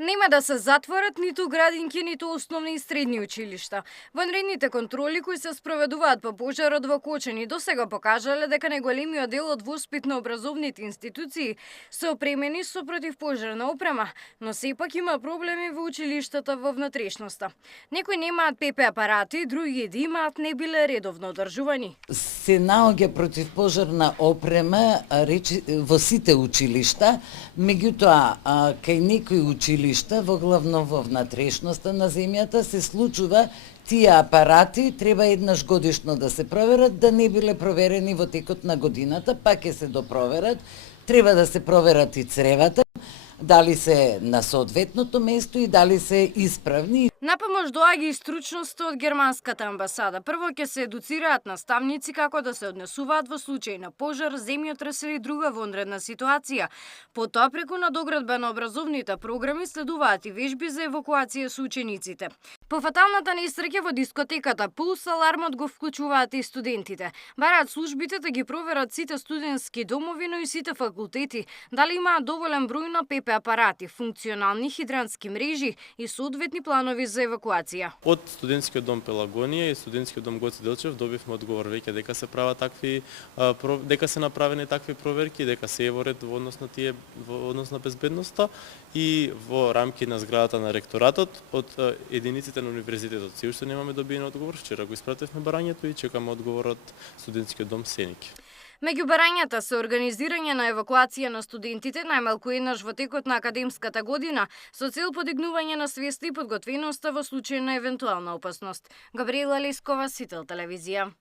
Нема да се затворат ниту градинки, ниту основни и средни училишта. Ванредните контроли кои се спроведуваат по пожарот во Кочани досега покажале дека најголемиот дел од воспитно-образовните институции се опремени со противпожарна опрема, но сепак има проблеми во училиштата во внатрешноста. Некои немаат ПП апарати, други да имаат не биле редовно одржувани. Се наоѓа противпожарна опрема во сите училишта, меѓутоа кај некои училишта во главно во внатрешноста на земјата се случува тие апарати треба еднаш годишно да се проверат, да не биле проверени во текот на годината, па ќе се допроверат. Треба да се проверат и цревата, дали се на соодветното место и дали се исправни. На помош доаѓа и стручноста од германската амбасада. Прво ќе се едуцираат наставници како да се однесуваат во случај на пожар, земјотрес или друга вонредна ситуација. Потоа преку надоградба на образовните програми следуваат и вежби за евакуација со учениците. По фаталната несреќа во дискотеката Пулс, алармот го вклучуваат и студентите. Бараат службите да ги проверат сите студентски домови, но и сите факултети, дали имаат доволен број на ПП апарати, функционални хидрантски мрежи и соодветни планови за евакуација. Од студентскиот дом Пелагонија и студентскиот дом Гоце Делчев добивме одговор веќе дека се прават такви дека се направени такви проверки, дека се е во ред во однос на безбедноста и во рамки на зградата на ректоратот од единиците на универзитетот. Се уште немаме добиен одговор, вчера го испративме барањето и чекаме одговор од студентскиот дом Сеники. Меѓу барањата се организирање на евакуација на студентите најмалку еднаш во текот на академската година со цел подигнување на свеста и подготвеноста во случај на евентуална опасност. Габриела Лескова, Сител телевизија.